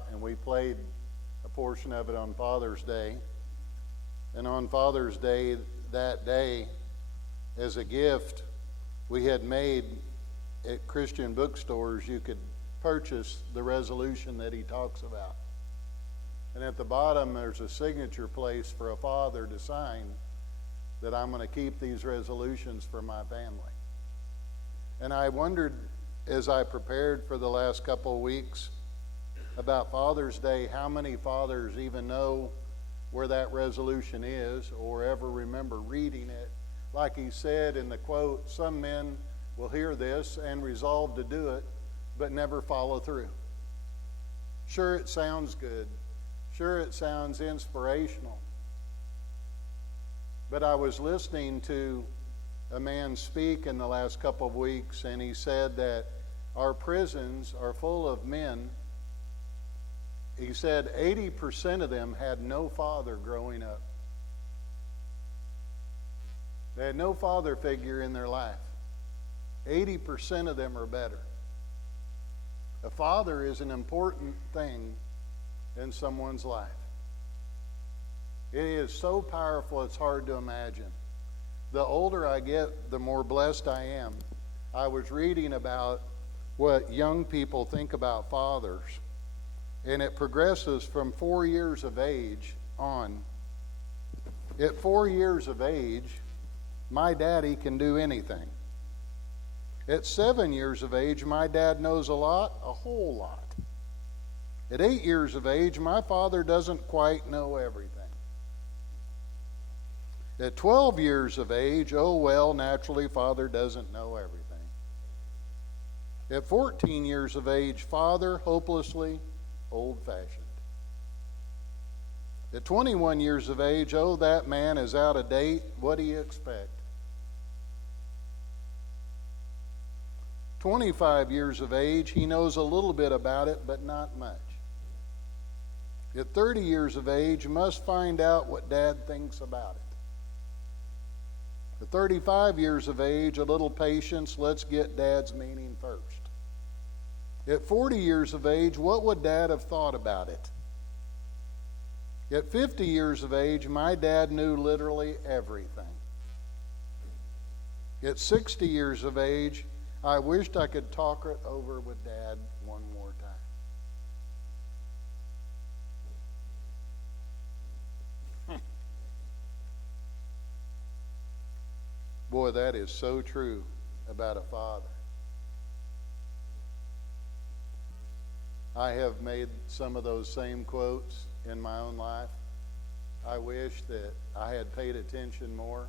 lot, and we played a portion of it on Father's Day. And on Father's Day, that day, as a gift, we had made at Christian bookstores, you could purchase the resolution that he talks about. And at the bottom, there's a signature place for a father to sign that I'm going to keep these resolutions for my family. And I wondered, as I prepared for the last couple of weeks about Father's Day, how many fathers even know where that resolution is or ever remember reading it. Like he said in the quote, some men will hear this and resolve to do it, but never follow through. Sure, it sounds good. Sure, it sounds inspirational. But I was listening to a man speak in the last couple of weeks, and he said that our prisons are full of men. He said 80% of them had no father growing up. They had no father figure in their life. 80% of them are better. A father is an important thing in someone's life. It is so powerful, it's hard to imagine. The older I get, the more blessed I am. I was reading about what young people think about fathers, and it progresses from 4 years of age on. At 4 years of age, my daddy can do anything. At 7 years of age, my dad knows a lot, a whole lot. At 8 years of age, my father doesn't quite know everything. At 12 years of age, oh well, naturally, father doesn't know everything. At 14 years of age, father, hopelessly old-fashioned. At 21 years of age, oh, that man is out of date. What do you expect? 25 years of age, he knows a little bit about it, but not much. At 30 years of age, must find out what dad thinks about it. At 35 years of age, a little patience, let's get dad's meaning first. At 40 years of age, what would dad have thought about it? At 50 years of age, my dad knew literally everything. At 60 years of age, I wished I could talk it over with Dad one more time. Boy, that is so true about a father. I have made some of those same quotes in my own life. I wish that I had paid attention more.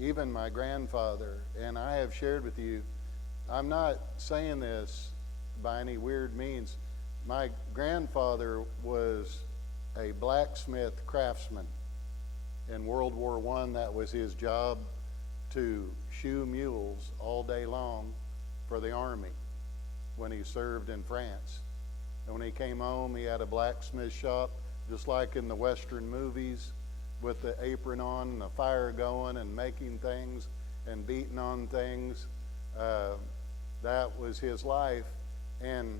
Even my grandfather, and I have shared with you, I'm not saying this by any weird means. My grandfather was a blacksmith craftsman. In World War I, that was his job, to shoe mules all day long for the army when he served in France. And when he came home, he had a blacksmith shop, just like in the Western movies, with the apron on and the fire going and making things and beating on things. That was his life. And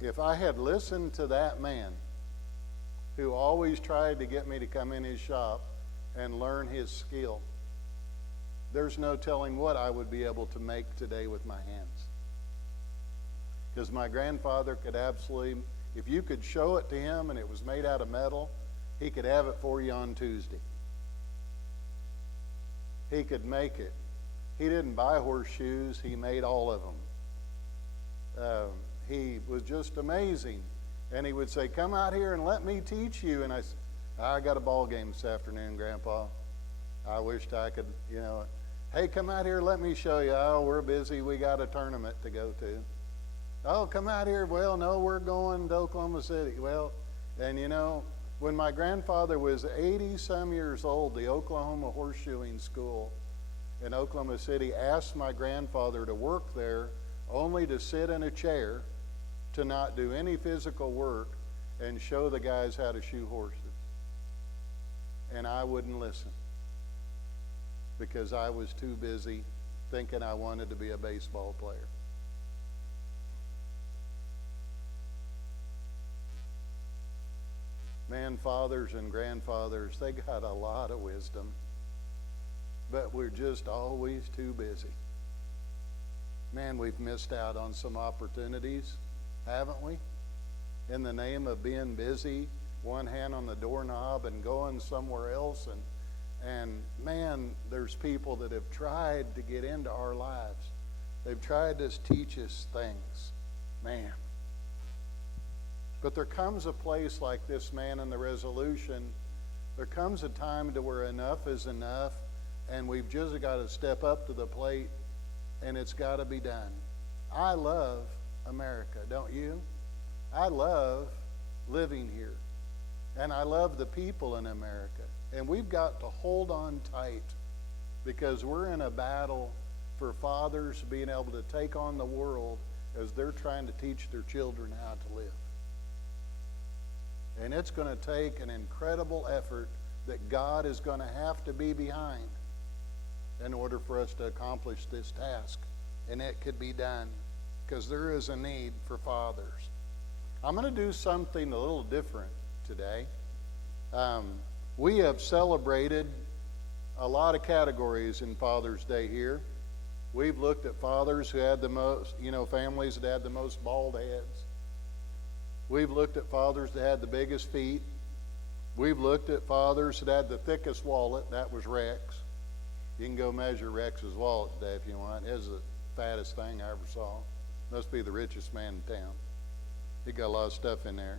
if I had listened to that man, who always tried to get me to come in his shop and learn his skill, there's no telling what I would be able to make today with my hands. Because my grandfather could absolutely, if you could show it to him and it was made out of metal, he could have it for you on Tuesday. He could make it. He didn't buy horseshoes. He made all of them. He was just amazing. And he would say, come out here and let me teach you. And I said, I got a ball game this afternoon, Grandpa. I wished I could, hey, come out here, let me show you. Oh, we're busy. We got a tournament to go to. Oh, come out here. Well, no, we're going to Oklahoma City. Well, and when my grandfather was 80-some years old, the Oklahoma Horseshoeing School in Oklahoma City asked my grandfather to work there only to sit in a chair, to not do any physical work, and show the guys how to shoe horses. And I wouldn't listen because I was too busy thinking I wanted to be a baseball player. man, fathers and grandfathers, they got a lot of wisdom, but we're just always too busy. Man, we've missed out on some opportunities, haven't we? In the name of being busy, one hand on the doorknob and going somewhere else. And man, there's people that have tried to get into our lives. They've tried to teach us things. Man. But there comes a place like this man in the resolution. There comes a time to where enough is enough, and we've just got to step up to the plate, and it's got to be done. I love America, don't you? I love living here, and I love the people in America. And we've got to hold on tight, because we're in a battle for fathers being able to take on the world as they're trying to teach their children how to live. And it's going to take an incredible effort that God is going to have to be behind in order for us to accomplish this task. And it could be done, because there is a need for fathers. I'm going to do something a little different today. We have celebrated a lot of categories in Father's Day here. We've looked at fathers who had the most, families that had the most bald heads. We've looked at fathers that had the biggest feet. We've looked at fathers that had the thickest wallet. That was Rex. You can go measure Rex's wallet today if you want. It was the fattest thing I ever saw. Must be the richest man in town. He got a lot of stuff in there.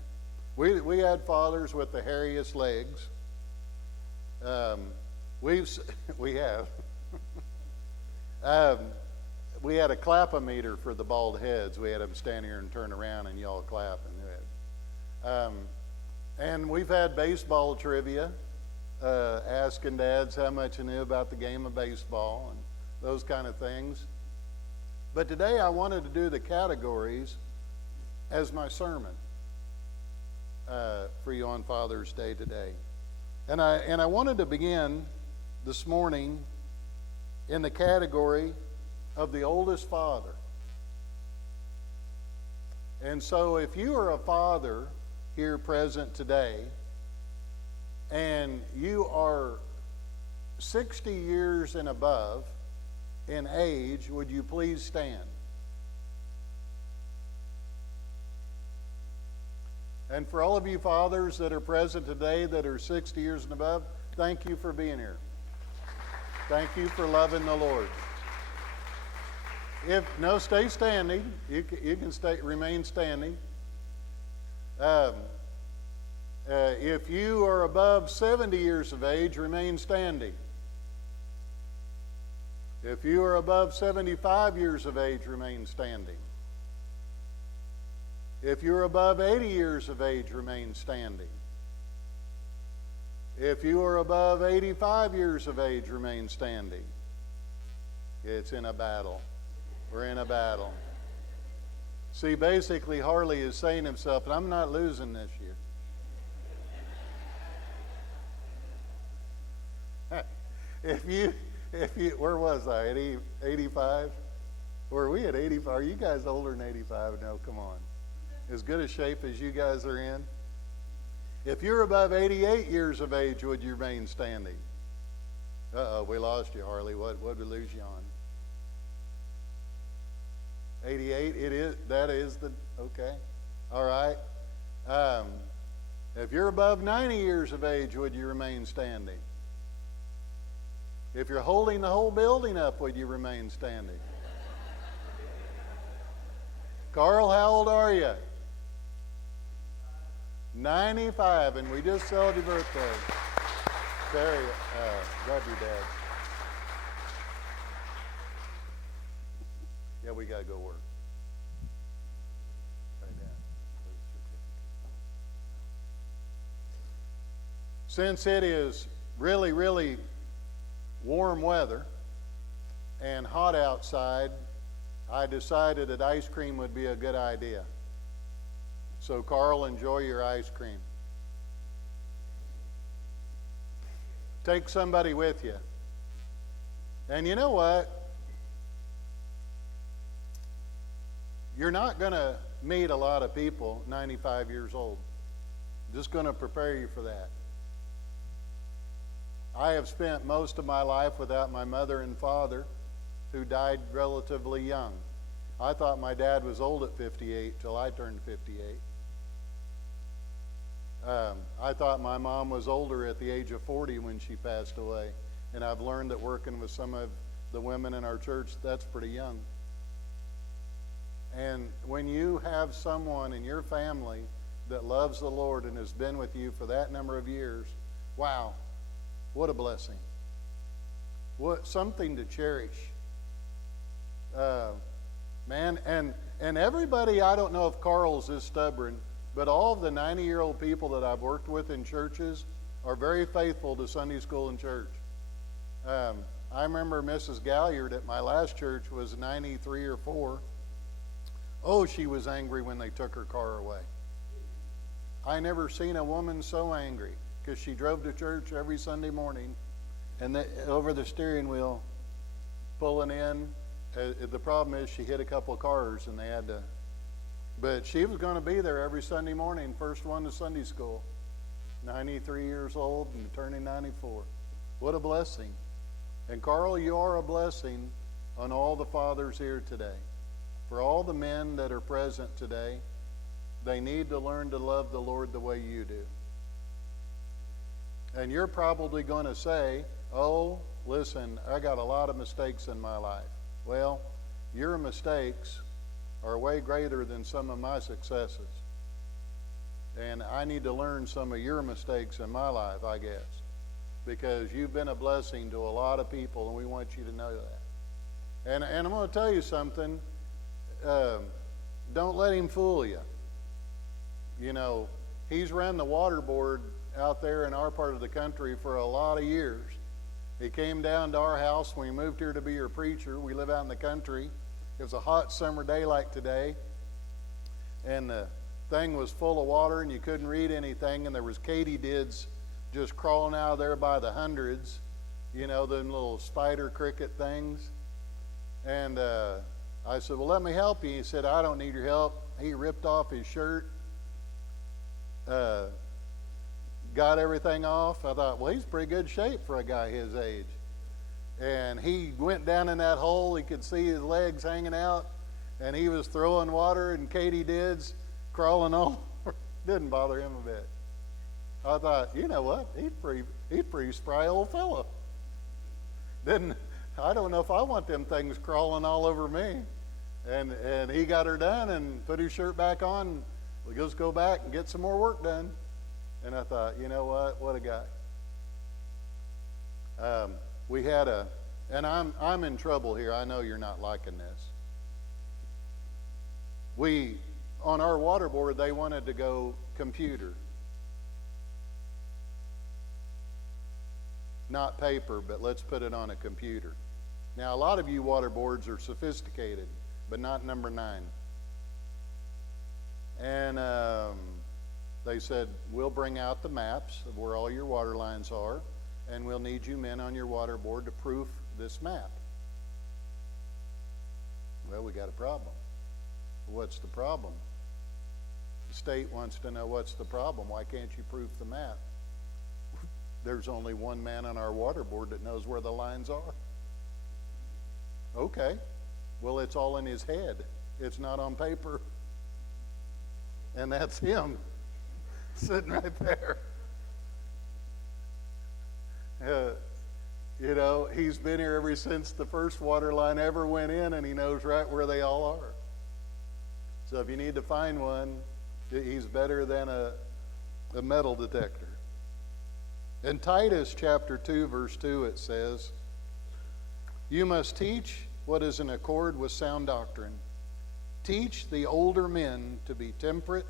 We had fathers with the hairiest legs. We have. We had a clap-o-meter for the bald heads. We had them stand here and turn around and y'all clap. And we've had baseball trivia, asking dads how much they knew about the game of baseball and those kind of things. But today I wanted to do the categories as my sermon for you on Father's Day today. And I wanted to begin this morning in the category of the oldest father. And so if you are a father here present today and you are 60 years and above in age, would you please stand? And for all of you fathers that are present today that are 60 years and above, thank you for being here. Thank you for loving the Lord. Stay standing. You can remain standing. If you are above 70 years of age, remain standing. If you are above 75 years of age, remain standing. If you're above 80 years of age, remain standing. If you are above 85 years of age, remain standing. It's in a battle. We're in a battle. See, basically, Harley is saying himself, and I'm not losing this year. If you, where was I? At 85? Were we at 85? Are you guys older than 85? No, come on. As good a shape as you guys are in. If you're above 88 years of age, would you remain standing? Uh-oh, we lost you, Harley. What did we lose you on? 88, okay. All right. If you're above 90 years of age, would you remain standing? If you're holding the whole building up, would you remain standing? Carl, how old are you? 95, and we just celebrated your birthday. Terry, love your dad. Yeah, we got to go work. Right now. Since it is really, really warm weather and hot outside, I decided that ice cream would be a good idea. So, Carl, enjoy your ice cream. Take somebody with you. And you know what? You're not going to meet a lot of people 95 years old. Just going to prepare you for that. I have spent most of my life without my mother and father, who died relatively young. I thought my dad was old at 58 till I turned 58. I thought my mom was older at the age of 40 when she passed away. And I've learned that working with some of the women in our church, that's pretty young. And when you have someone in your family that loves the Lord and has been with you for that number of years, wow, what a blessing. What something to cherish. Man, and everybody, I don't know if Carl's is stubborn, but all of the 90-year-old people that I've worked with in churches are very faithful to Sunday school and church. I remember Mrs. Galliard at my last church was 93 or 4. Oh, she was angry when they took her car away. I never seen a woman so angry, because she drove to church every Sunday morning and over the steering wheel pulling in. The problem is she hit a couple of cars and they had to, but she was going to be there every Sunday morning, first one to Sunday school. 93 years old and turning 94. What a blessing. And Carl, you are a blessing on all the fathers here today. For all the men that are present today, they need to learn to love the Lord the way you do. And you're probably going to say, oh, listen, I got a lot of mistakes in my life. Well, your mistakes are way greater than some of my successes. And I need to learn some of your mistakes in my life, I guess, because you've been a blessing to a lot of people, and we want you to know that. And I'm going to tell you something. Don't let him fool you. You know, he's run the water board out there in our part of the country for a lot of years. He came down to our house when we moved here to be your preacher. We live out in the country. It was a hot summer day like today, and the thing was full of water, and you couldn't read anything, and there was katydids just crawling out of there by the hundreds, you know, them little spider cricket things. And I said, well, let me help you. He said, I don't need your help. He ripped off his shirt, got everything off. I thought, well, he's pretty good shape for a guy his age. And he went down in that hole. He could see his legs hanging out, and he was throwing water, and katydids crawling all over. Didn't bother him a bit. I thought, you know what? He's pretty spry old fellow. I don't know if I want them things crawling all over me. And he got her done and put his shirt back on. Let's go back and get some more work done. And I thought, you know what a guy. We had and I'm in trouble here. I know you're not liking this. On our water board, they wanted to go computer. Not paper, but let's put it on a computer. Now, a lot of you water boards are sophisticated, but not number 9. And they said, we'll bring out the maps of where all your water lines are, and we'll need you men on your water board to proof this map. Well, we got a problem. What's the problem? The state wants to know what's the problem. Why can't you proof the map? There's only one man on our water board that knows where the lines are. Okay. Well, it's all in his head. It's not on paper. And that's him sitting right there. You know, he's been here ever since the first water line ever went in, and he knows right where they all are. So if you need to find one, he's better than a metal detector. In Titus chapter 2, verse 2, it says, you must teach what is in accord with sound doctrine. Teach the older men to be temperate,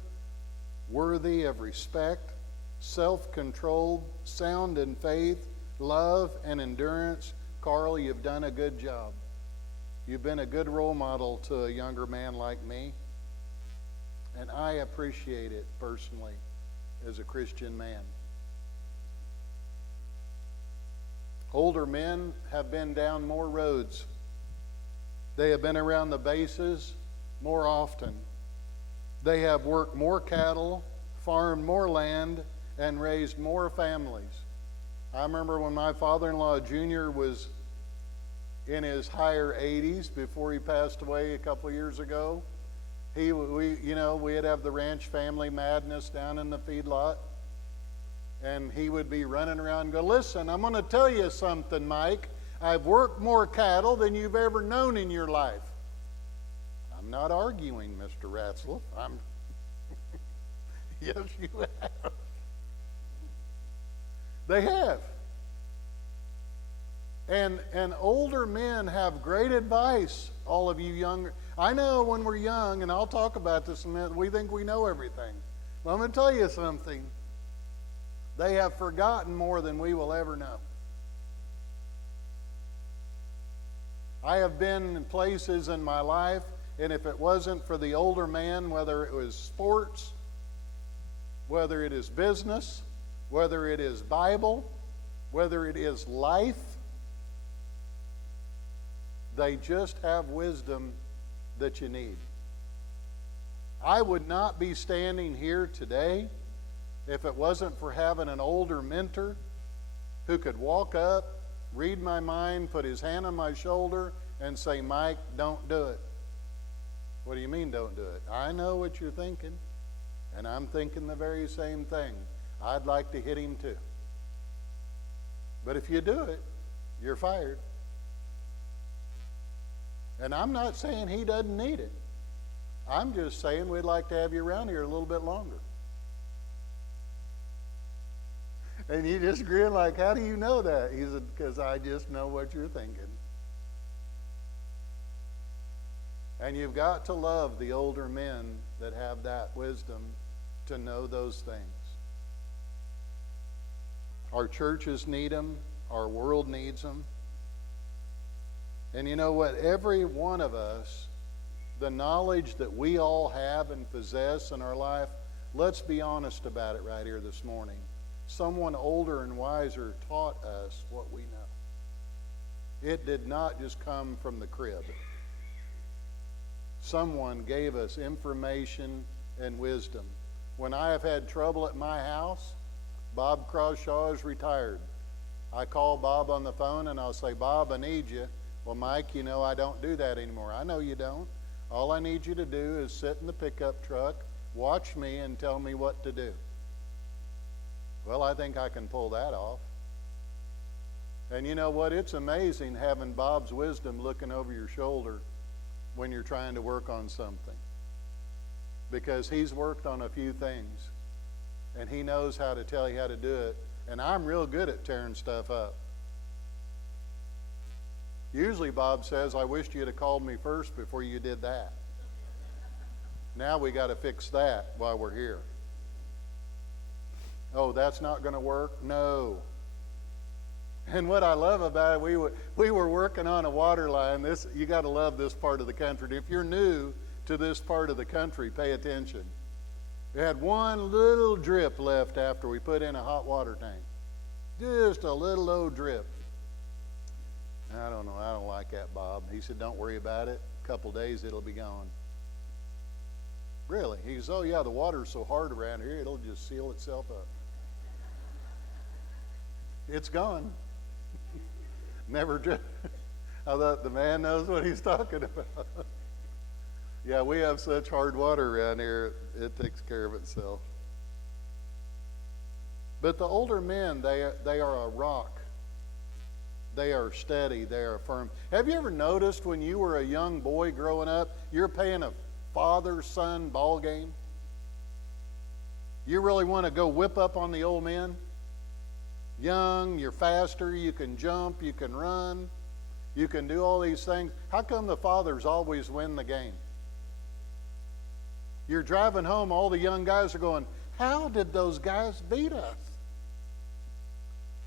worthy of respect, self-controlled, sound in faith, love, and endurance. Carl, you've done a good job. You've been a good role model to a younger man like me, and I appreciate it personally as a Christian man. Older men have been down more roads. They have been around the bases more often. They have worked more cattle, farmed more land and raised more families. I remember when my father-in-law, Junior, was in his higher 80s before he passed away a couple of years ago. We'd have the ranch family madness down in the feedlot. And he would be running around and go, listen, I'm going to tell you something, Mike. I've worked more cattle than you've ever known in your life. I'm not arguing, Mr. Ratzlaff. Yes, you have. They have. And older men have great advice, all of you younger. I know when we're young, and I'll talk about this in a minute, we think we know everything. But I'm going to tell you something. They have forgotten more than we will ever know. I have been in places in my life, and if it wasn't for the older man, whether it was sports, whether it is business, whether it is Bible, whether it is life, they just have wisdom that you need. I would not be standing here today if it wasn't for having an older mentor who could walk up, read my mind, put his hand on my shoulder, and say, Mike, don't do it. What do you mean, don't do it? I know what you're thinking, and I'm thinking the very same thing. I'd like to hit him too. But if you do it, you're fired. And I'm not saying he doesn't need it. I'm just saying we'd like to have you around here a little bit longer. And you just grin like, how do you know that? He said, because I just know what you're thinking. And you've got to love the older men that have that wisdom to know those things. Our churches need them. Our world needs them. And you know what? Every one of us, the knowledge that we all have and possess in our life, let's be honest about it right here this morning. Someone older and wiser taught us what we know. It did not just come from the crib. Someone gave us information and wisdom. When I have had trouble at my house, Bob Crawshaw is retired. I call Bob on the phone and I'll say, Bob, I need you. Well, Mike, you know I don't do that anymore. I know you don't. All I need you to do is sit in the pickup truck, watch me, and tell me what to do. Well, I think I can pull that off. And you know what? It's amazing having Bob's wisdom looking over your shoulder when you're trying to work on something. Because he's worked on a few things, and he knows how to tell you how to do it. And I'm real good at tearing stuff up. Usually Bob says, I wished you'd have called me first before you did that. Now we got to fix that while we're here. Oh, that's not going to work? No. And what I love about it, we were working on a water line. You got to love this part of the country. If you're new to this part of the country, pay attention. We had one little drip left after we put in a hot water tank. Just a little old drip. I don't know. I don't like that, Bob. He said, don't worry about it. A couple days, it'll be gone. Really? He goes, oh, yeah, the water's so hard around here, it'll just seal itself up. It's gone. Never drip. I thought the man knows what he's talking about. Yeah, we have such hard water around here, it takes care of itself. But the older men, they are a rock. They are steady. They are firm. Have you ever noticed when you were a young boy growing up, you're playing a father-son ball game? You really want to go whip up on the old men? Young, you're faster, you can jump, you can run, you can do all these things. How come the fathers always win the game? You're driving home, all the young guys are going, how did those guys beat us?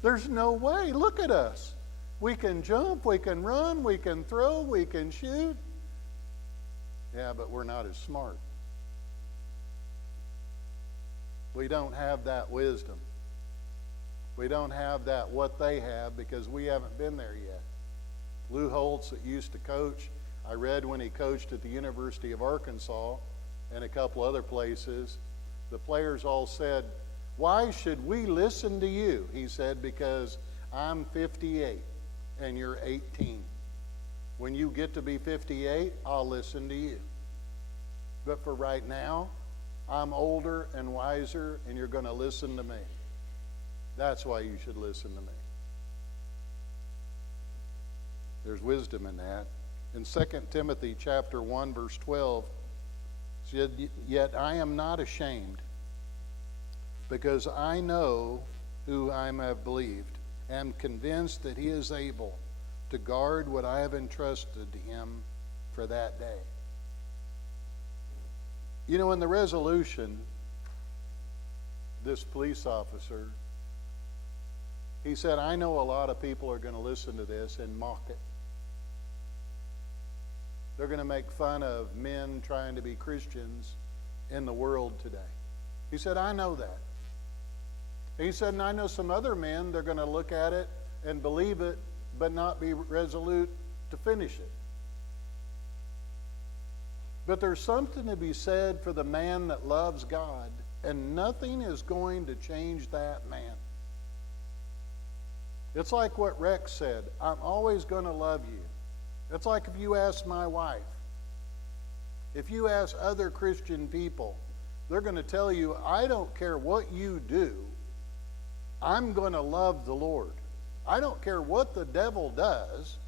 There's no way. Look at us. We can jump, we can run, we can throw, we can shoot. Yeah, but we're not as smart. We don't have that wisdom. We don't have that what they have because we haven't been there yet. Lou Holtz that used to coach, I read when he coached at the University of Arkansas and a couple other places, the players all said, "Why should we listen to you?" He said, "Because I'm 58 and you're 18. When you get to be 58, I'll listen to you. But for right now, I'm older and wiser, and you're going to listen to me. That's why you should listen to me." There's wisdom in that. In 2 Timothy chapter 1, verse 12, it said, "Yet I am not ashamed, because I know who I have believed, and convinced that he is able to guard what I have entrusted to him for that day." You know, in the resolution, this police officer, he said, "I know a lot of people are going to listen to this and mock it. They're going to make fun of men trying to be Christians in the world today." He said, "I know that." He said, "And I know some other men, they're going to look at it and believe it, but not be resolute to finish it. But there's something to be said for the man that loves God, and nothing is going to change that man. It's like what Rex said, I'm always going to love you. It's like if you ask my wife, if you ask other Christian people, they're going to tell you, I don't care what you do, I'm going to love the Lord. I don't care what the devil does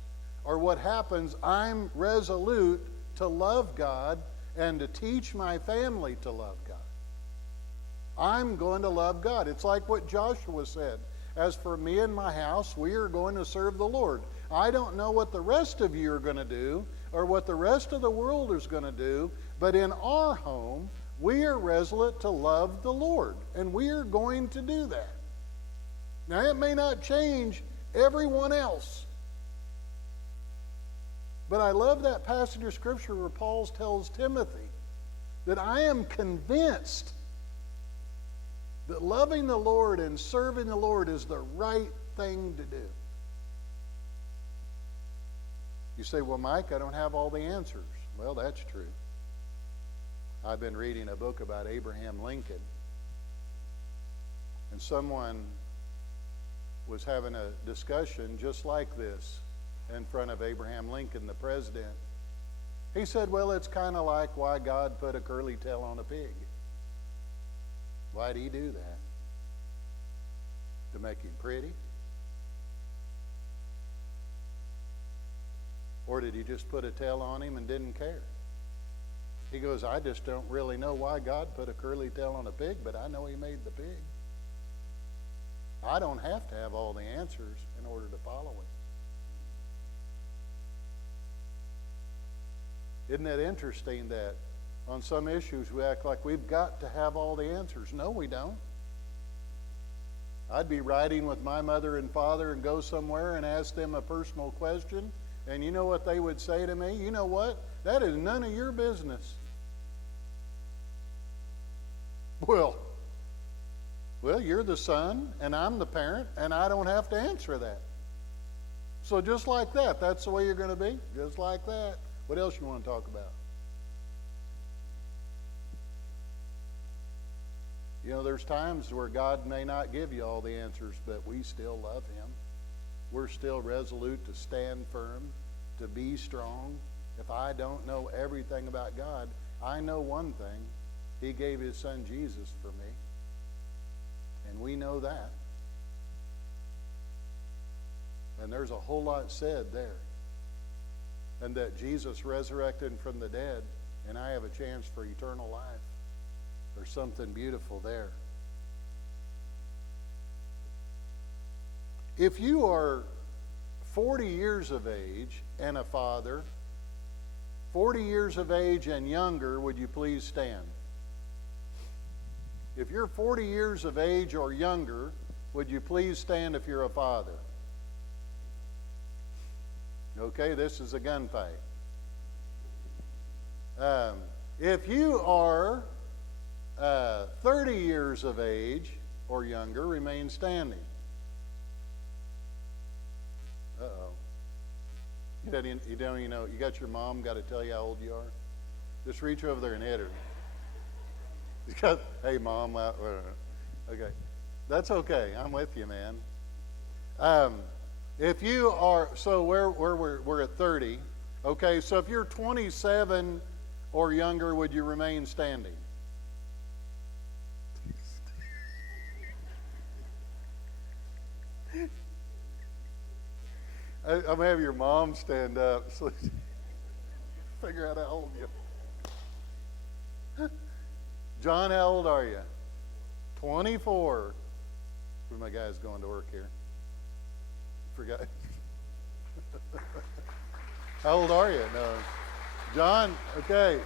or what happens, I'm resolute to love God and to teach my family to love God. I'm going to love God. It's like what Joshua said. As for me and my house, we are going to serve the Lord. I don't know what the rest of you are going to do or what the rest of the world is going to do, but in our home, we are resolute to love the Lord, and we are going to do that. Now, it may not change everyone else, but I love that passage of Scripture where Paul tells Timothy that I am convinced that loving the Lord and serving the Lord is the right thing to do. You say, well, Mike, I don't have all the answers. Well, that's true. I've been reading a book about Abraham Lincoln, and someone was having a discussion just like this in front of Abraham Lincoln, the president. He said, well, it's kind of like why God put a curly tail on a pig. Why'd he do that? To make him pretty? Or did he just put a tail on him and didn't care? He goes, I just don't really know why God put a curly tail on a pig, but I know he made the pig. I don't have to have all the answers in order to follow him. Isn't that interesting that on some issues we act like we've got to have all the answers? No, we don't. I'd be riding with my mother and father and go somewhere and ask them a personal question, and you know what they would say to me? You know what? That is none of your business. Well, you're the son, and I'm the parent, and I don't have to answer that. So just like that, that's the way you're going to be? Just like that. What else you want to talk about? You know, there's times where God may not give you all the answers, but we still love him. We're still resolute to stand firm, to be strong. If I don't know everything about God, I know one thing. He gave his son Jesus for me. And we know that. And there's a whole lot said there. And that Jesus resurrected from the dead, and I have a chance for eternal life. There's something beautiful there. If you are 40 years of age and a father, 40 years of age and younger, would you please stand? If you're 40 years of age or younger, would you please stand if you're a father? Okay, this is a gunfight. If you are 30 years of age or younger, remain standing. Uh-oh. You don't even know. You got your mom got to tell you how old you are? Just reach over there and hit her. Hey, Mom. Okay. That's okay. I'm with you, man. If you are, so we're at 30. Okay, so if you're 27 or younger, would you remain standing? I'm going to have your mom stand up so figure out how old you are. John, how old are you? 24. Where my guys going to work here? Forgot. How old are you? No. John, okay.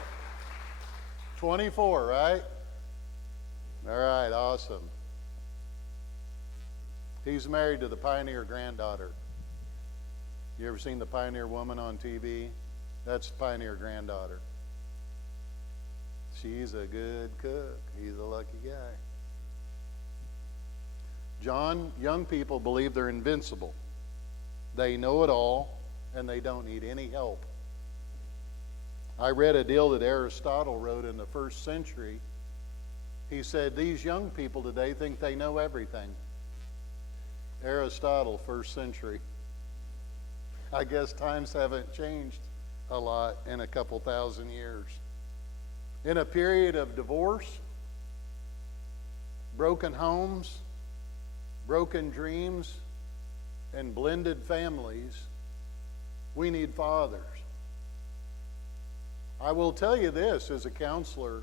24, right? All right, awesome. He's married to the Pioneer granddaughter. You ever seen the Pioneer woman on TV? That's the Pioneer granddaughter. She's a good cook. He's a lucky guy. John, young people believe they're invincible. They know it all, and they don't need any help. I read a deal that Aristotle wrote in the first century. He said, these young people today think they know everything. Aristotle, first century. I guess times haven't changed a lot in a couple thousand years. In a period of divorce, broken homes, broken dreams, and blended families, we need fathers. I will tell you this, as a counselor,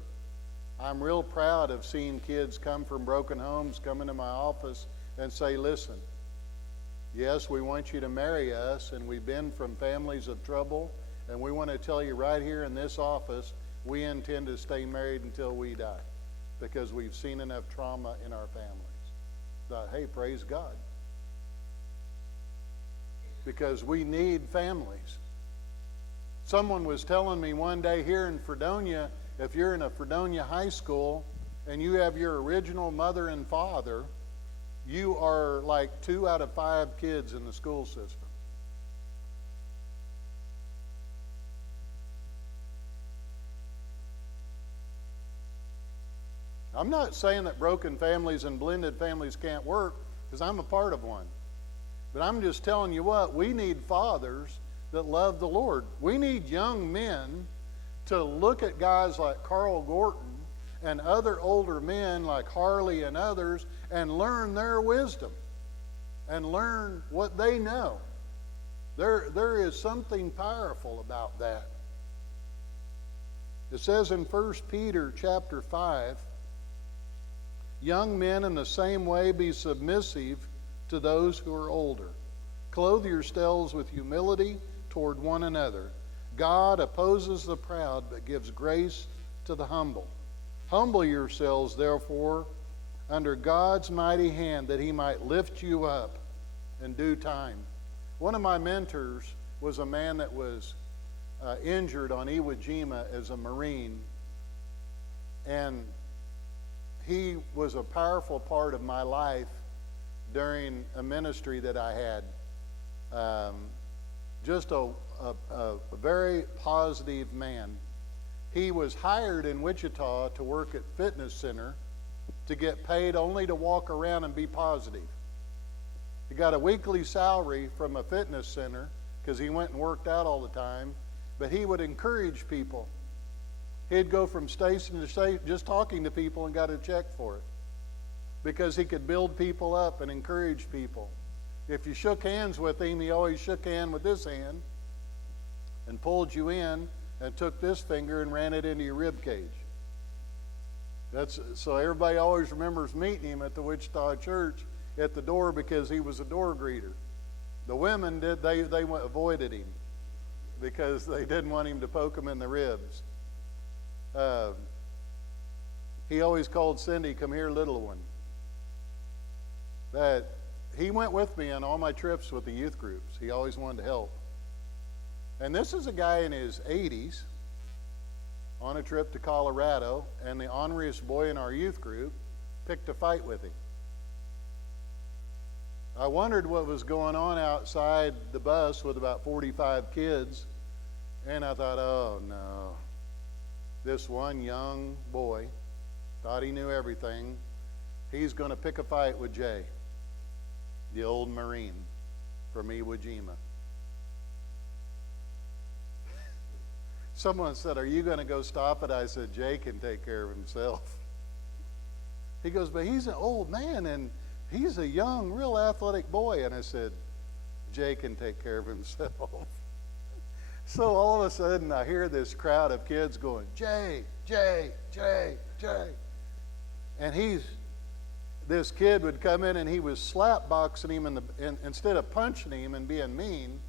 I'm real proud of seeing kids come from broken homes, come into my office and say, listen, yes, we want you to marry us, and we've been from families of trouble, and we want to tell you right here in this office, we intend to stay married until we die, because we've seen enough trauma in our families. Thought, hey, praise God. Because we need families. Someone was telling me one day here in Fredonia, if you're in a Fredonia high school and you have your original mother and father, you are like 2 out of 5 kids in the school system. I'm not saying that broken families and blended families can't work, because I'm a part of one. But I'm just telling you what, we need fathers that love the Lord. We need young men to look at guys like Carl Gorton and other older men like Harley and others and learn their wisdom and learn what they know. There is something powerful about that. It says in 1 Peter chapter 5, young men in the same way be submissive to those who are older. Clothe yourselves with humility toward one another. God opposes the proud, but gives grace to the humble. Humble yourselves, therefore, under God's mighty hand, that he might lift you up in due time. One of my mentors was a man that was injured on Iwo Jima as a Marine, and he was a powerful part of my life during a ministry that I had. Just a very positive man. He was hired in Wichita to work at fitness center to get paid only to walk around and be positive. He got a weekly salary from a fitness center because he went and worked out all the time, but he would encourage people. He'd go from station to station just talking to people and got a check for it, because he could build people up and encourage people. If you shook hands with him, he always shook hands with this hand and pulled you in and took this finger and ran it into your rib cage. So everybody always remembers meeting him at the Wichita church at the door, because he was a door greeter. The women they avoided him because they didn't want him to poke them in the ribs. He always called Cindy, "Come here, little one." That he went with me on all my trips with the youth groups. He always wanted to help. And this is a guy in his 80s on a trip to Colorado, and the orneriest boy in our youth group picked a fight with him. I wondered what was going on outside the bus with about 45 kids, and I thought, oh no. This one young boy thought he knew everything. He's going to pick a fight with Jay, the old Marine from Iwo Jima. Someone said, "Are you going to go stop it?" I said, "Jay can take care of himself." He goes, "But he's an old man and he's a young, real athletic boy." And I said, "Jay can take care of himself." So all of a sudden I hear this crowd of kids going, "Jay, Jay, Jay, Jay." And this kid would come in and he was slap boxing him instead of punching him and being mean,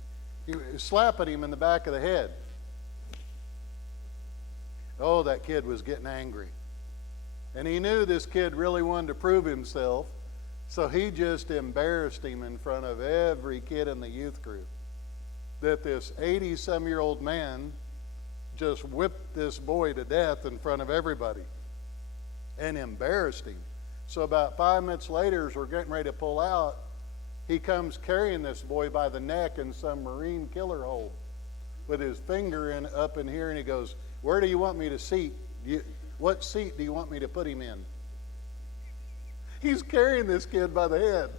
he was slapping him in the back of the head. Oh, that kid was getting angry. And he knew this kid really wanted to prove himself, so he just embarrassed him in front of every kid in the youth group. That this 80-some-year-old man just whipped this boy to death in front of everybody and embarrassed him. So about 5 minutes later, as we're getting ready to pull out, he comes carrying this boy by the neck in some Marine killer hold with his finger up in here, and he goes, "Where do you want me to seat? What seat do you want me to put him in?" He's carrying this kid by the head.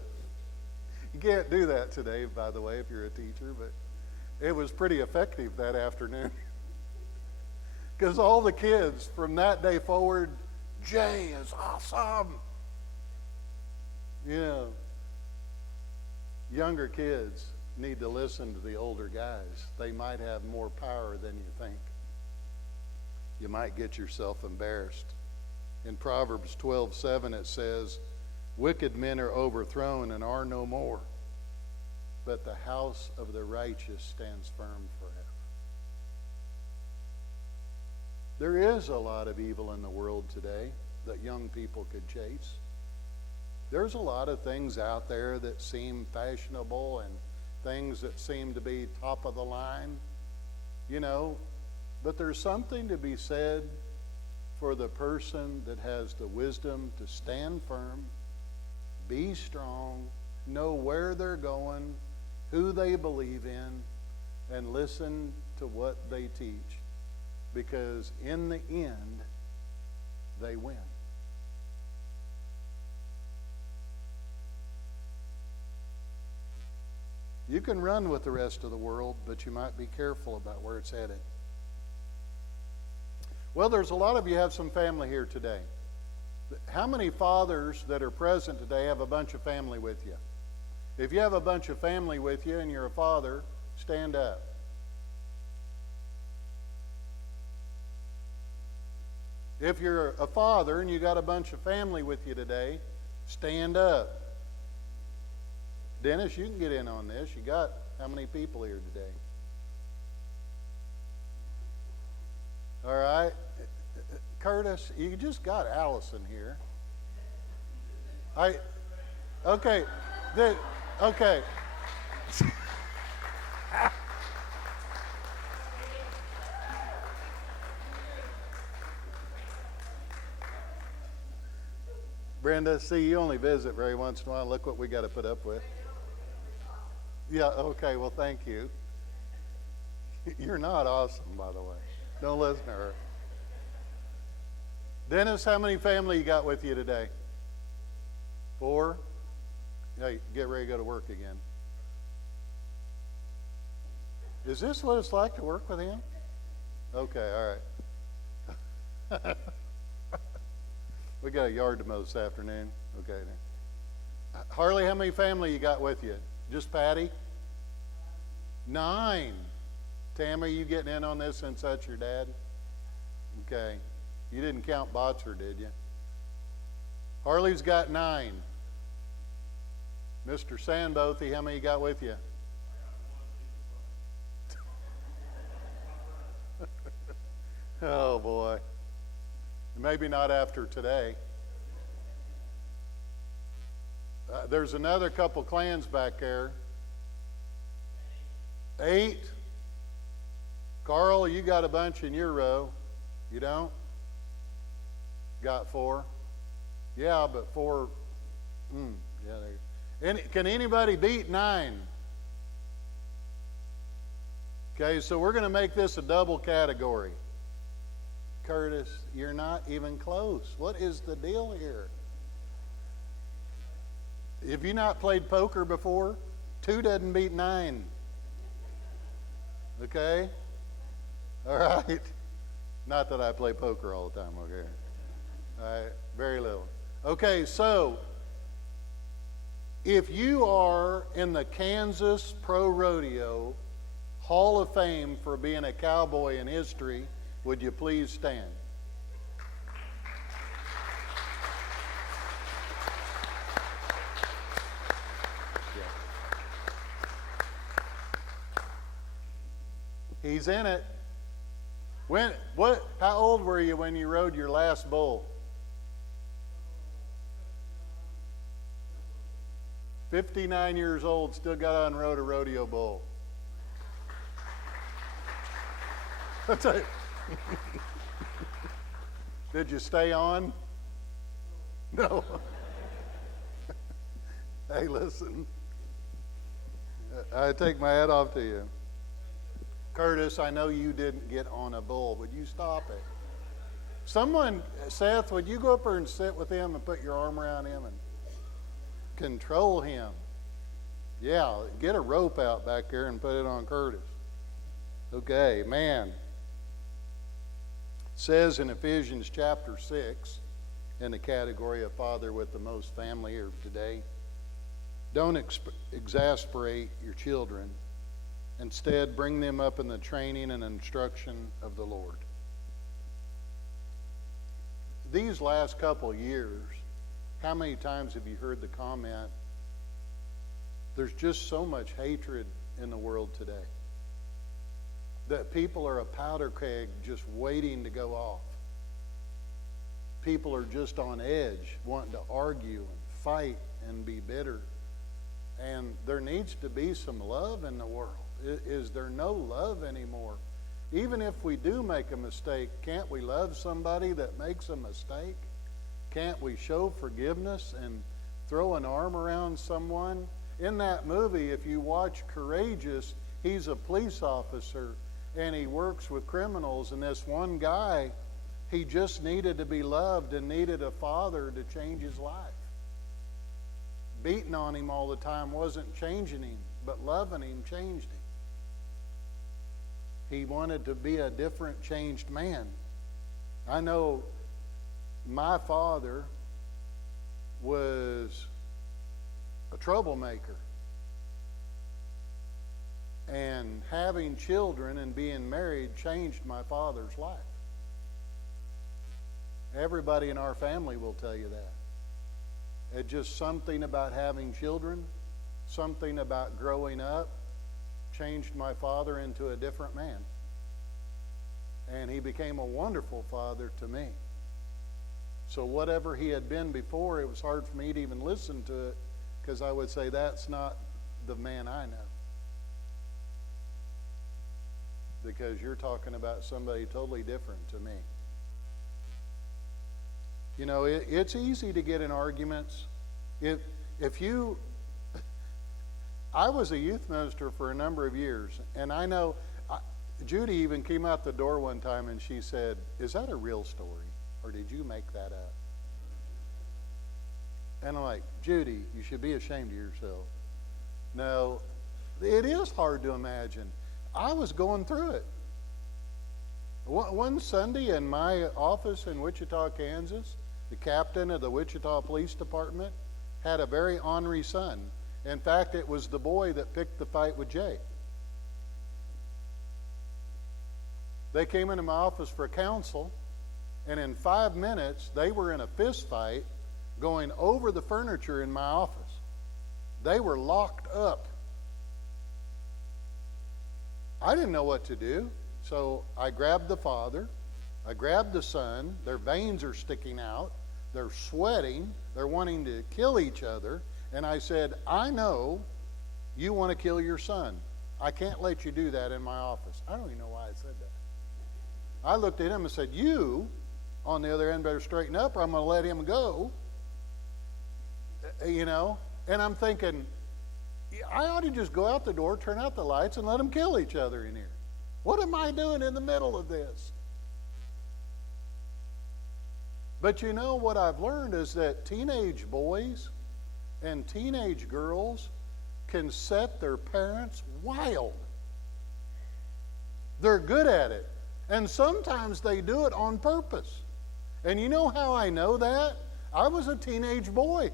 You can't do that today, by the way, if you're a teacher, but it was pretty effective that afternoon. Because all the kids from that day forward, "Jay is awesome." You know, younger kids need to listen to the older guys. They might have more power than you think. You might get yourself embarrassed. In Proverbs 12:7 it says, "Wicked men are overthrown and are no more, but the house of the righteous stands firm forever." There is a lot of evil in the world today that young people could chase. There's a lot of things out there that seem fashionable and things that seem to be top of the line, you know, but there's something to be said for the person that has the wisdom to stand firm, be strong, know where they're going, who they believe in, and listen to what they teach. Because in the end, they win. You can run with the rest of the world, but you might be careful about where it's headed. Well, there's a lot of you have some family here today. How many fathers that are present today have a bunch of family with you? If you have a bunch of family with you and you're a father, stand up. If you're a father and you got a bunch of family with you today, stand up. Dennis, you can get in on this. You got how many people here today? All right. Curtis, you just got Allison here. Okay. Okay. Brenda, see, you only visit very once in a while. Look what we got to put up with. Yeah, okay, well, thank you. You're not awesome, by the way. Don't listen to her. Dennis, how many family you got with you today? 4? Hey, get ready to go to work again. Is this what it's like to work with him? Okay, all right. We got a yard to mow this afternoon. Okay. Harley, how many family you got with you? Just Patty? 9. Tammy, you getting in on this since that's your dad? Okay. You didn't count Botzer, did you? Harley's got 9. Mr. Sandbothy, how many you got with you? Oh, boy. Maybe not after today. There's another couple clans back there. 8. Carl, you got a bunch in your row. You don't? Got 4? Yeah, but 4. Yeah, there. Can anybody beat 9? Okay, so we're going to make this a double category. Curtis, you're not even close. What is the deal here? Have you not played poker before? 2 doesn't beat 9. Okay? All right. Not that I play poker all the time, okay? All right, very little. Okay, so if you are in the Kansas Pro Rodeo Hall of Fame for being a cowboy in history, would you please stand? Yeah. He's in it. How old were you when you rode your last bull? 59 years old, still got on and rode a rodeo bull. That's it. Did you stay on? No. Hey, listen. I take my hat off to you. Curtis, I know you didn't get on a bull. Would you stop it? Someone, Seth, would you go up there and sit with him and put your arm around him and control him? Yeah, get a rope out back there and put it on Curtis. Okay, man. It says in Ephesians chapter 6, in the category of father with the most family here today, don't exasperate your children. Instead, bring them up in the training and instruction of the Lord. These last couple years, how many times have you heard the comment, there's just so much hatred in the world today that people are a powder keg just waiting to go off. People are just on edge, wanting to argue and fight and be bitter. And there needs to be some love in the world. Is there no love anymore? Even if we do make a mistake, can't we love somebody that makes a mistake? Can't we show forgiveness and throw an arm around someone? In that movie, if you watch Courageous, he's a police officer and he works with criminals, and this one guy, he just needed to be loved and needed a father to change his life. Beating on him all the time wasn't changing him, but loving him changed him. He wanted to be a different, changed man. I know my father was a troublemaker. And having children and being married changed my father's life. Everybody in our family will tell you that. It's just something about having children, something about growing up, changed my father into a different man. And he became a wonderful father to me. So whatever he had been before, it was hard for me to even listen to it, because I would say, that's not the man I know. Because you're talking about somebody totally different to me. You know, it's easy to get in arguments. If you, I was a youth minister for a number of years, and I know, Judy even came out the door one time and she said, "Is that a real story, or did you make that up?" And I'm like, "Judy, you should be ashamed of yourself." No, it is hard to imagine. I was going through it. One Sunday in my office in Wichita, Kansas, the captain of the Wichita Police Department had a very ornery son. In fact, it was the boy that picked the fight with Jay. They came into my office for counsel, and in 5 minutes, they were in a fist fight going over the furniture in my office. They were locked up. I didn't know what to do, so I grabbed the father, I grabbed the son. Their veins are sticking out, they're sweating, they're wanting to kill each other, and I said, "I know you want to kill your son. I can't let you do that in my office." I don't even know why I said that. I looked at him and said, "You, on the other end, better straighten up or I'm going to let him go." You know, and I'm thinking, I ought to just go out the door, turn out the lights, and let them kill each other in here. What am I doing in the middle of this? But you know what I've learned is that teenage boys and teenage girls can set their parents wild. They're good at it. And sometimes they do it on purpose. And you know how I know that? I was a teenage boy.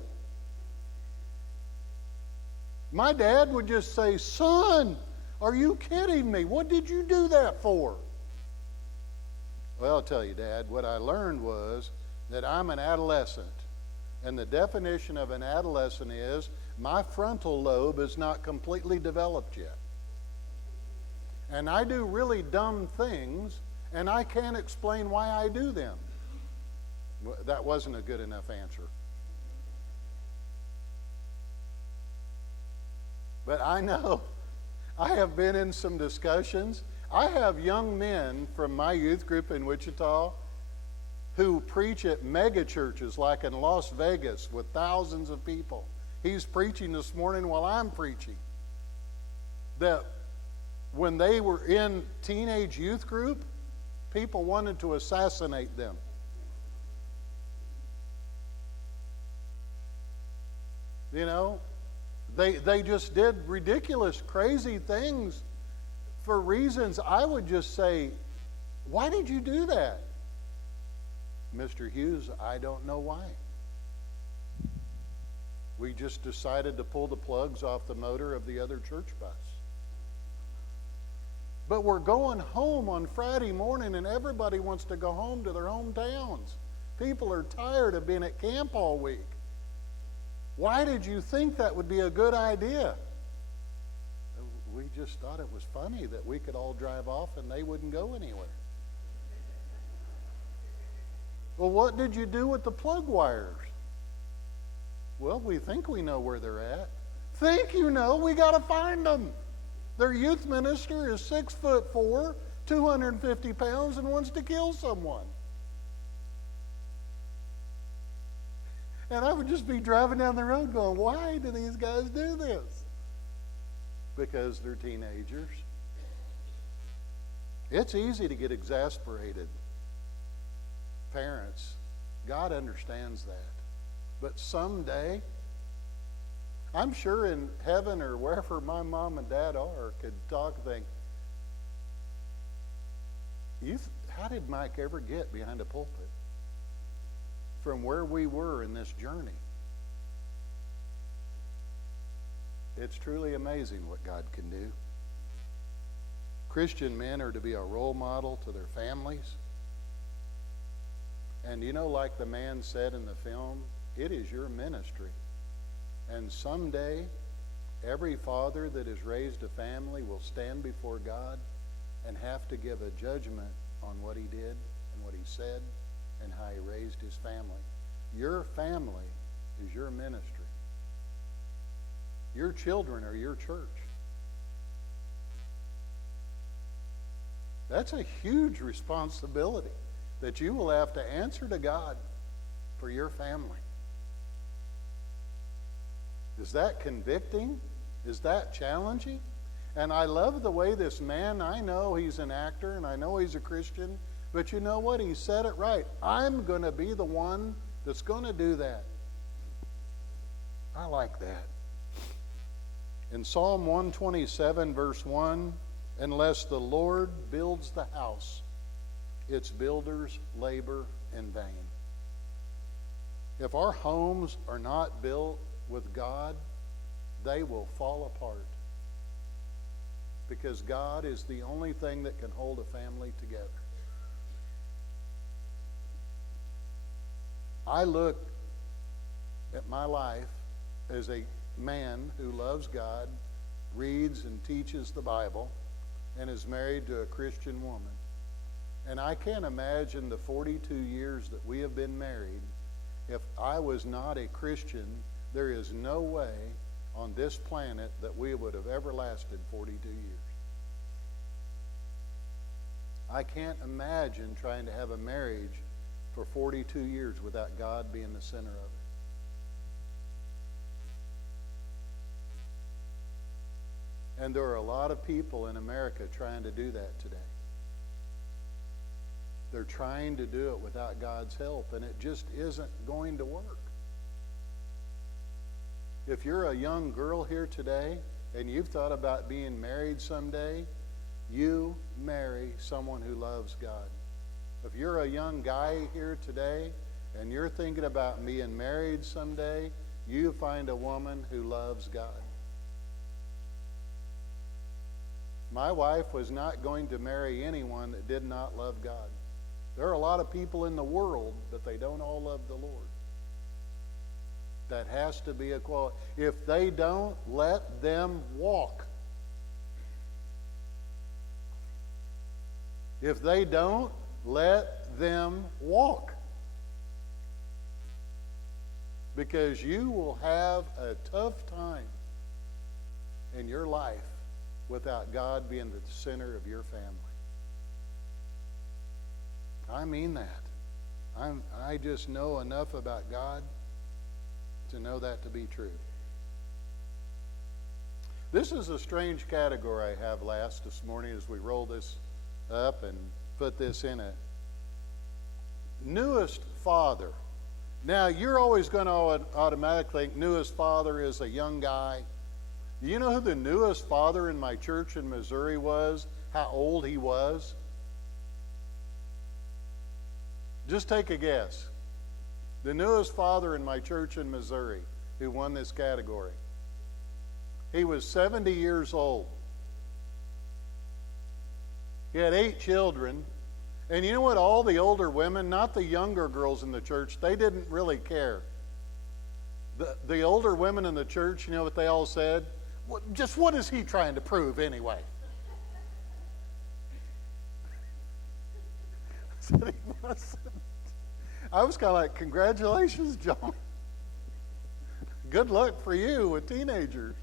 My dad would just say, "Son, are you kidding me? What did you do that for?" Well, I'll tell you, Dad, what I learned was that I'm an adolescent. And the definition of an adolescent is my frontal lobe is not completely developed yet. And I do really dumb things, and I can't explain why I do them. That wasn't a good enough answer. But I know I have been in some discussions. I have young men from my youth group in Wichita who preach at mega churches like in Las Vegas with thousands of people. He's preaching this morning while I'm preaching. That when they were in teenage youth group, people wanted to assassinate them. You know, they just did ridiculous, crazy things for reasons I would just say, "Why did you do that?" "Mr. Hughes, I don't know why. We just decided to pull the plugs off the motor of the other church bus. But we're going home on Friday morning and everybody wants to go home to their hometowns. People are tired of being at camp all week. Why did you think that would be a good idea?" "We just thought it was funny that we could all drive off and they wouldn't go anywhere." "Well, what did you do with the plug wires?" "Well, we think we know where they're at." "Think you know? We got to find them. Their youth minister is 6'4", 250 pounds, and wants to kill someone." And I would just be driving down the road going, "Why do these guys do this?" Because they're teenagers. It's easy to get exasperated. Parents, God understands that. But someday, I'm sure in heaven or wherever my mom and dad are, could talk and think, how did Mike ever get behind a pulpit from where we were in this journey? It's truly amazing what God can do. Christian men are to be a role model to their families. And you know, like the man said in the film, it is your ministry. And someday, every father that has raised a family will stand before God and have to give a judgment on what he did and what he said and how he raised his family. Your family is your ministry. Your children are your church. That's a huge responsibility that you will have to answer to God for your family. Is that convicting? Is that challenging? And I love the way this man, I know he's an actor and I know he's a Christian, but you know what? He said it right. I'm going to be the one that's going to do that. I like that. In Psalm 127, verse 1, unless the Lord builds the house, its builders labor in vain. If our homes are not built with God, they will fall apart. Because God is the only thing that can hold a family together. I look at my life as a man who loves God, reads and teaches the Bible, and is married to a Christian woman. And I can't imagine the 42 years that we have been married. If I was not a Christian, there is no way on this planet that we would have ever lasted 42 years. I can't imagine trying to have a marriage for 42 years without God being the center of it. And there are a lot of people in America trying to do that today. They're trying to do it without God's help, and it just isn't going to work. If you're a young girl here today and you've thought about being married someday, you marry someone who loves God. If you're a young guy here today and you're thinking about being married someday, you find a woman who loves God. My wife was not going to marry anyone that did not love God. There are a lot of people in the world, but they don't all love the Lord. That has to be a quality. If they don't, let them walk. If they don't, let them walk. Because you will have a tough time in your life without God being the center of your family. I mean that. I just know enough about God to know that to be true. This is a strange category I have last this morning as we roll this up and put this in it. Newest father. Now, you're always going to automatically think newest father is a young guy. Do you know who the newest father in my church in Missouri was? How old he was? Just take a guess. The newest father in my church in Missouri who won this category. He was 70 years old. He had 8 children. And you know what? All the older women, not the younger girls in the church, they didn't really care. The older women in the church, you know what they all said? Just what is he trying to prove anyway? I was kind of like, congratulations, John. Good luck for you with teenagers.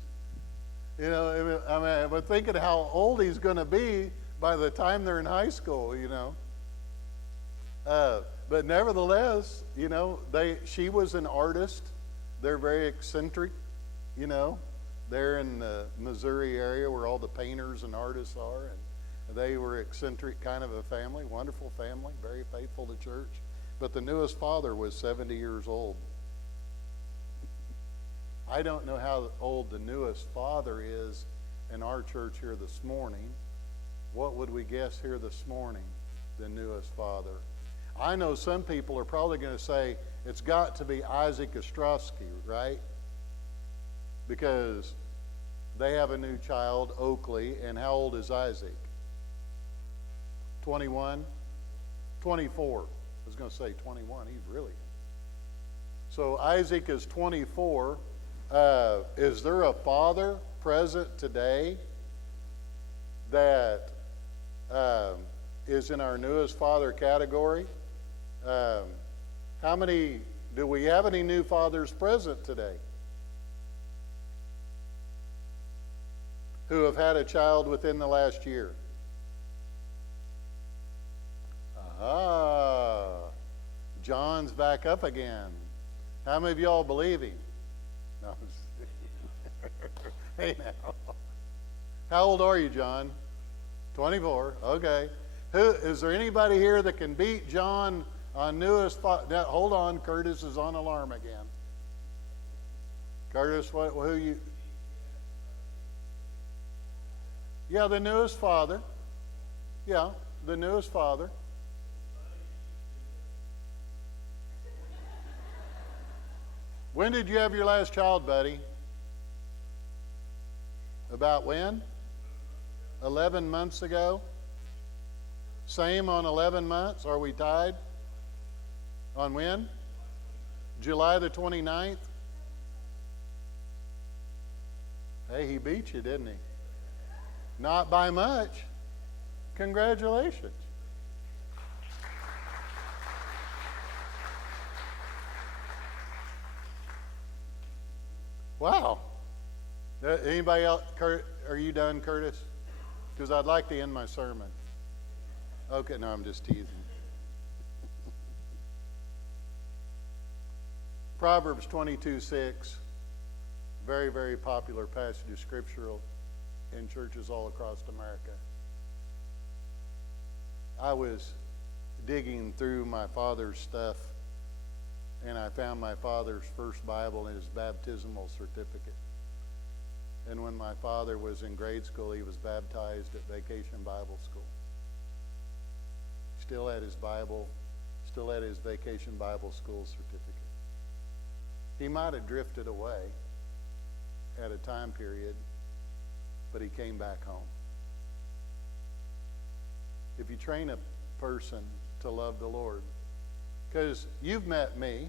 You know, I mean, I'm thinking how old he's going to be by the time they're in high school, you know. But nevertheless, you know, she was an artist. They're very eccentric, you know. They're in the Missouri area where all the painters and artists are, and they were eccentric kind of a family, wonderful family, very faithful to church. But the newest father was 70 years old. I don't know how old the newest father is in our church here this morning. What would we guess here this morning, the newest father? I know some people are probably going to say it's got to be Isaac Ostrowski, right? Because they have a new child, Oakley, and how old is Isaac? 21? 24. I was going to say 21. He's really. So Isaac is 24. Is there a father present today that is in our newest father category? Do we have any new fathers present today who have had a child within the last year? Aha! John's back up again. How many of y'all believe him? No. Hey now. How old are you, John? 24. Okay. Is there anybody here that can beat John on newest? Hold on, Curtis is on alarm again. Curtis, who you? Yeah, the newest father. Yeah, the newest father. When did you have your last child, buddy? About when? 11 months ago? Same on 11 months? Are we tied? On when? July the 29th? Hey, he beat you, didn't he? Not by much. Congratulations. Wow. Anybody else? Are you done, Curtis? Because I'd like to end my sermon. Okay, no, I'm just teasing. Proverbs 22:6, very, very popular passage of Scripture in churches all across America. digging through my father's stuff, and I found my father's first Bible and his baptismal certificate. And when my father was in grade school, he was baptized at Vacation Bible School. Still had his Bible, still had his Vacation Bible School certificate. He might have drifted away at a time period, but he came back home. If you train a person to love the Lord, because you've met me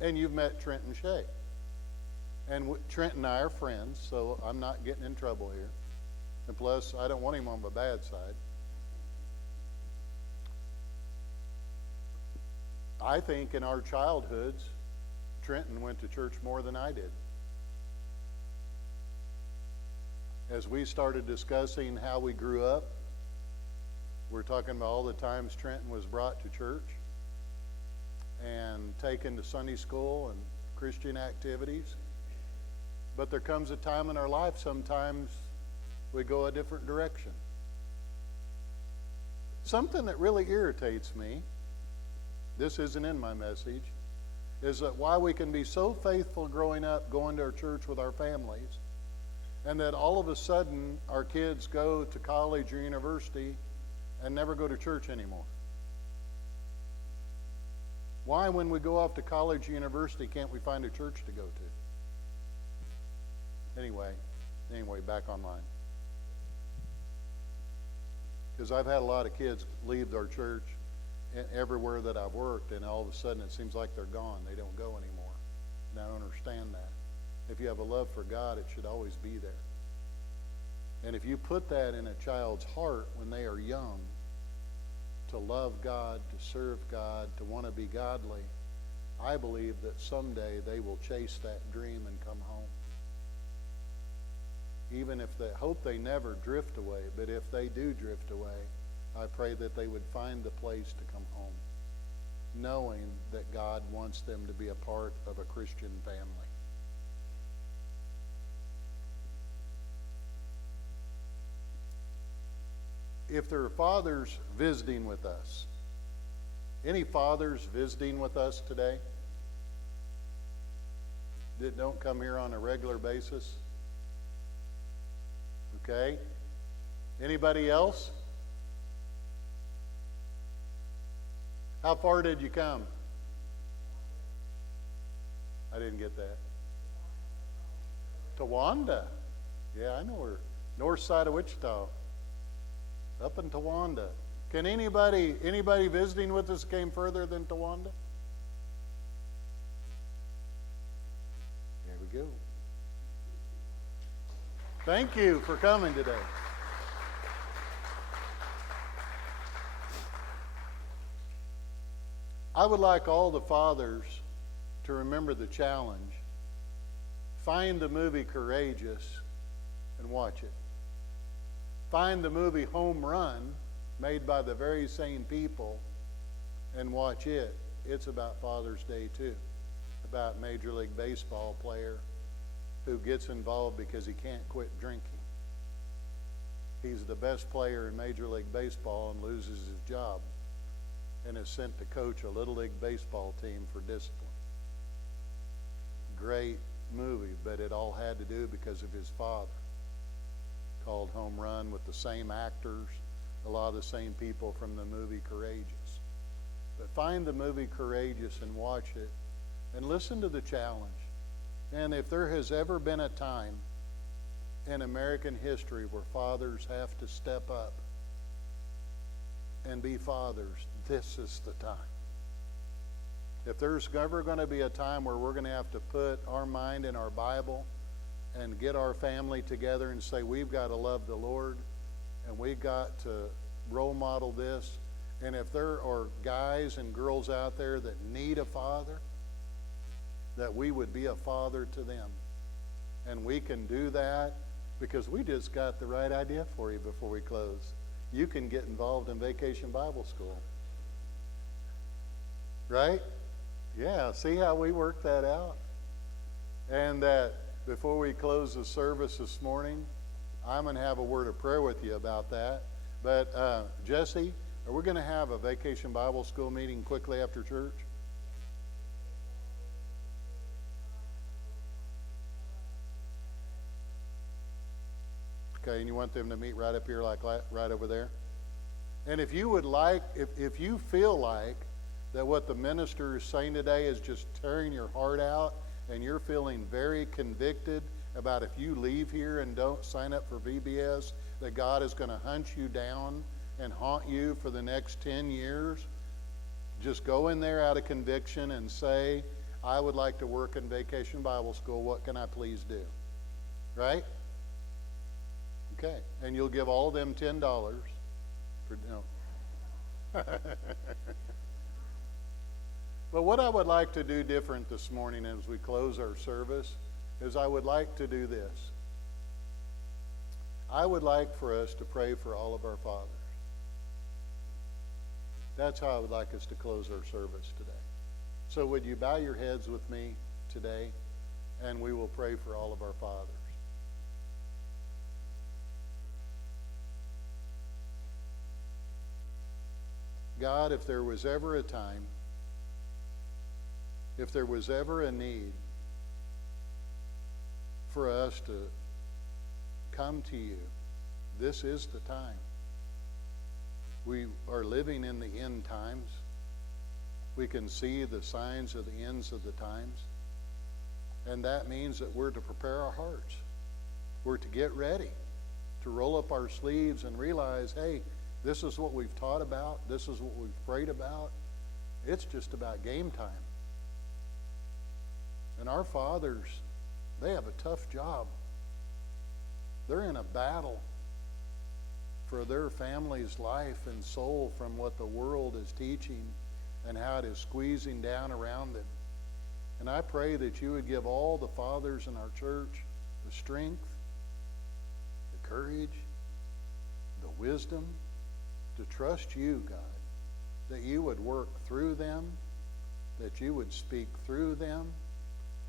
and you've met Trent and Shay, and Trent and I are friends, so I'm not getting in trouble here, and plus I don't want him on my bad side. I think in our childhoods, Trenton went to church more than I did. As we started discussing how we grew up, we're talking about all the times Trenton was brought to church and taken to Sunday school and Christian activities. But there comes a time in our life, sometimes we go a different direction. Something that really irritates me, this isn't in my message, is that why we can be so faithful growing up, going to our church with our families, and that all of a sudden our kids go to college or university and never go to church anymore. Why, when we go off to college or university, can't we find a church to go to? Anyway, back online. Because I've had a lot of kids leave our church everywhere that I've worked, and all of a sudden it seems like they're gone. They don't go anymore. And I don't understand that. If you have a love for God, it should always be there. And if you put that in a child's heart when they are young, to love God, to serve God, to want to be godly, I believe that someday they will chase that dream and come home. Even if they hope they never drift away, but if they do drift away, I pray that they would find the place to come home, knowing that God wants them to be a part of a Christian family. If there are fathers visiting with us, any fathers visiting with us today that don't come here on a regular basis? Okay. Anybody else? How far did you come? I didn't get that. Towanda. Yeah, I know her. North side of Wichita. Up in Towanda. Can anybody visiting with us came further than Towanda? There we go. Thank you for coming today. I would like all the fathers to remember the challenge. Find the movie Courageous and watch it. Find the movie Home Run, made by the very same people, and watch it. It's about Father's Day too. About Major League Baseball player who gets involved because he can't quit drinking. He's the best player in Major League Baseball and loses his job and is sent to coach a Little League baseball team for discipline. Great movie, but it all had to do because of his father. Called Home Run, with the same actors, a lot of the same people from the movie Courageous. But find the movie Courageous and watch it and listen to the challenge. And if there has ever been a time in American history where fathers have to step up and be fathers, this is the time. If there's ever going to be a time where we're going to have to put our mind in our Bible and get our family together and say, we've got to love the Lord and we've got to role model this. And if there are guys and girls out there that need a father, that we would be a father to them. And we can do that because we just got the right idea for you before we close. You can get involved in Vacation Bible School. Right? Yeah, see how we work that out? And that before we close the service this morning, I'm going to have a word of prayer with you about that. But Jesse, Are we going to have a Vacation Bible School meeting quickly after church? Okay, and you want them to meet right up here, like right over there? And if you would like, if you feel like that what the minister is saying today is just tearing your heart out, and you're feeling very convicted about if you leave here and don't sign up for VBS, that God is going to hunt you down and haunt you for the next 10 years, just go in there out of conviction and say, I would like to work in Vacation Bible School. What can I please do? Right? Okay. And you'll give all of them $10 for no. But what I would like to do different this morning as we close our service is I would like to do this. I would like for us to pray for all of our fathers. That's how I would like us to close our service today. So would you bow your heads with me today, and we will pray for all of our fathers. God, if there was ever a time, if there was ever a need for us to come to you, this is the time. We are living in the end times. We can see the signs of the ends of the times. And that means that we're to prepare our hearts. We're to get ready, to roll up our sleeves and realize, hey, this is what we've taught about. This is what we've prayed about. It's just about game time. And our fathers, they have a tough job. They're in a battle for their family's life and soul from what the world is teaching and how it is squeezing down around them. And I pray that you would give all the fathers in our church the strength, the courage, the wisdom to trust you, God, that you would work through them, that you would speak through them,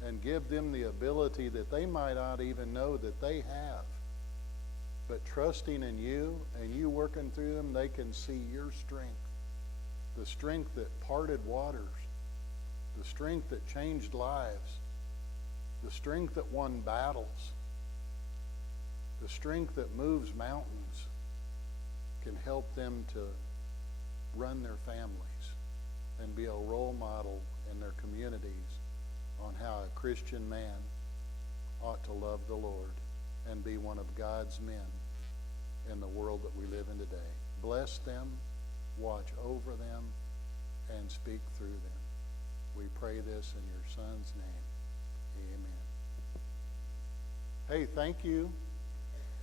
and give them the ability that they might not even know that they have. But trusting in you and you working through them, they can see your strength. The strength that parted waters. The strength that changed lives. The strength that won battles. The strength that moves mountains can help them to run their families and be a role model in their communities on how a Christian man ought to love the Lord and be one of God's men in the world that we live in today. Bless them, watch over them, and speak through them. We pray this in your Son's name. Amen. Hey, thank you.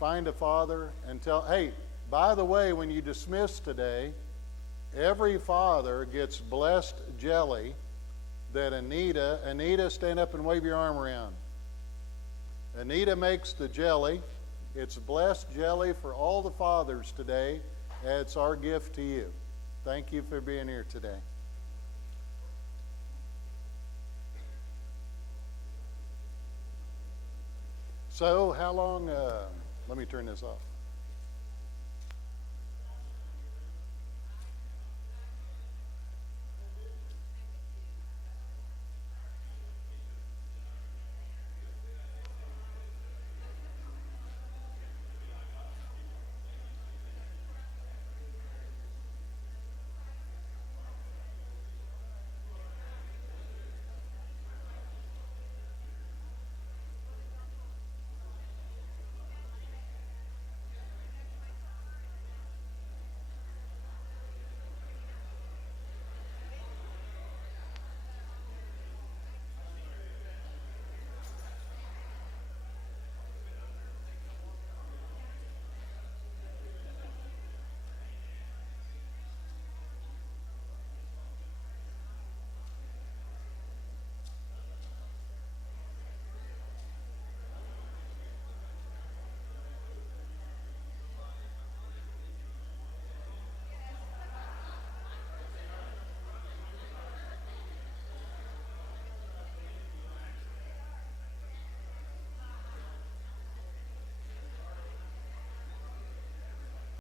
Find a father and tell, hey, by the way, when you dismiss today, every father gets blessed jelly that Anita, stand up and wave your arm around. Anita makes the jelly. It's blessed jelly for all the fathers today. It's our gift to you. Thank you for being here today. So, how long, let me turn this off.